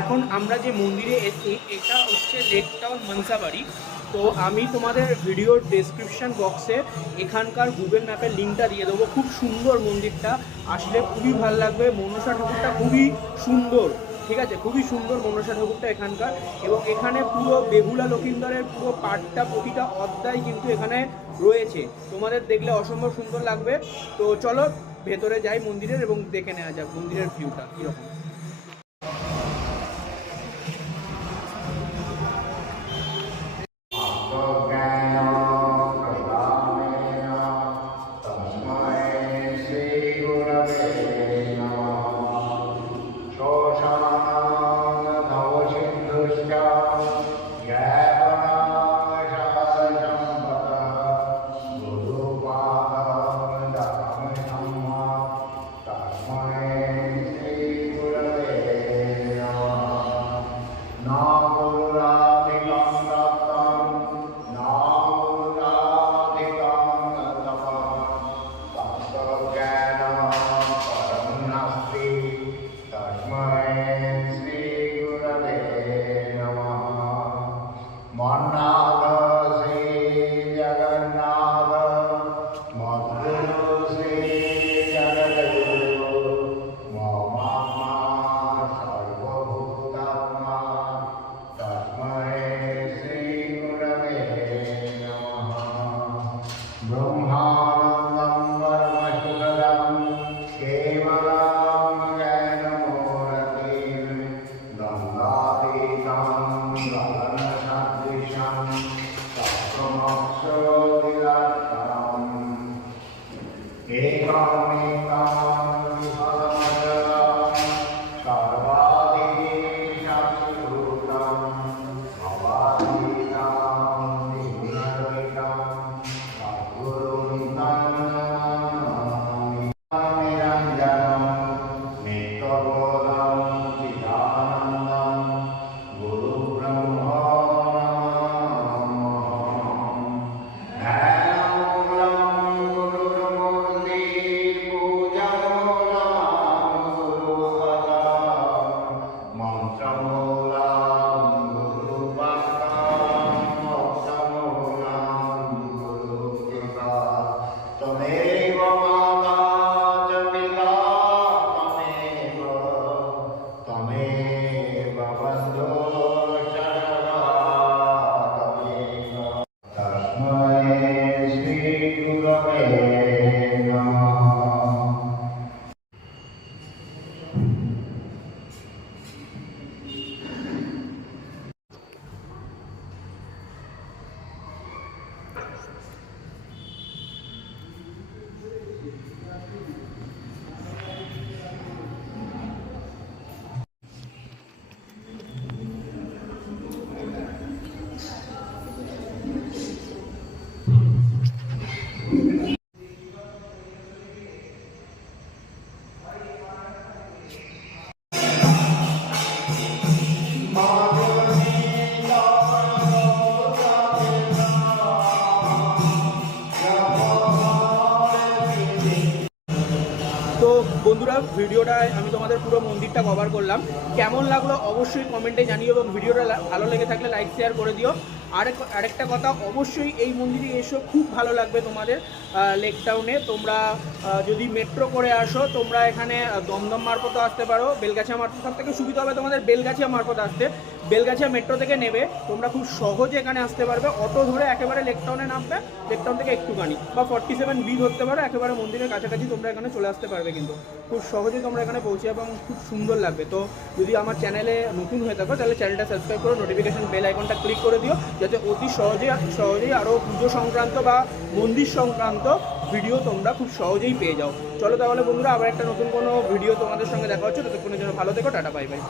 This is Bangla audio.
এখন আমরা যে মন্দিরে এসেছি এটা হচ্ছে লেক টাউন মনসাবাড়ি। তো আমি তোমাদের ভিডিওর ডেসক্রিপশন বক্সে এখানকার গুগল ম্যাপের লিঙ্কটা দিয়ে দেবো। খুব সুন্দর মন্দিরটা, আসলে খুবই ভালো লাগবে। মনসা ঠাকুরটা খুবই সুন্দর, ঠিক আছে, খুবই সুন্দর মনসা ঠাকুরটা এখানকার। এবং এখানে পুরো বেহুলা লক্ষিন্দরের পুরো পাঠটা, প্রতিটা অধ্যায় কিন্তু এখানে রয়েছে, তোমাদের দেখলে অসম্ভব সুন্দর লাগবে। তো চলো ভেতরে যাই মন্দিরের এবং দেখে নেওয়া যাক মন্দিরের ভিউটা কীরকম। তো বন্ধুরা, ভিডিওটায় আমি তোমাদের পুরো মন্দিরটা কভার করলাম। কেমন লাগলো অবশ্যই কমেন্টে জানিও এবং ভিডিওটা ভালো লেগে থাকলে লাইক শেয়ার করে দিও। আরেকটা কথা, অবশ্যই এই মন্দিরে এসো, খুব ভালো লাগবে তোমাদের। লেক টাউনে তোমরা যদি মেট্রো করে আসো, তোমরা এখানে দমদম মারফতও আসতে পারো, বেলগাছিয়া মারফত। সব থেকে সুবিধা হবে তোমাদের বেলগাছিয়া মারফত আসতে। বেলগাছিয়া মেট্রো থেকে নেবে, তোমরা খুব সহজে এখানে আসতে পারবে। অটো ধরে একেবারে লেক টাউনে নামবে, লেক টাউন থেকে একটুখানি বা 47B ধরতে পারো, একেবারে মন্দিরের কাছাকাছি তোমরা এখানে চলে আসতে পারবে। কিন্তু খুব সহজেই তোমরা এখানে পৌঁছে এবং খুব সুন্দর লাগবে। তো যদি আমার চ্যানেলে নতুন হয়ে থাকো তাহলে চ্যানেলটা সাবস্ক্রাইব করো, নোটিফিকেশন বেল আইকনটা ক্লিক করে দিও, যাতে অতি সহজেই আরও পুজো সংক্রান্ত বা মন্দির সংক্রান্ত ভিডিও তোমরা খুব সহজেই পেয়ে যাও। চলো তাহলে বন্ধুরা, আবার একটা নতুন কোনো ভিডিও তোমাদের সঙ্গে দেখা হচ্ছে। ততক্ষণের জন্য ভালো থেকো, টাটা, বাই বাই।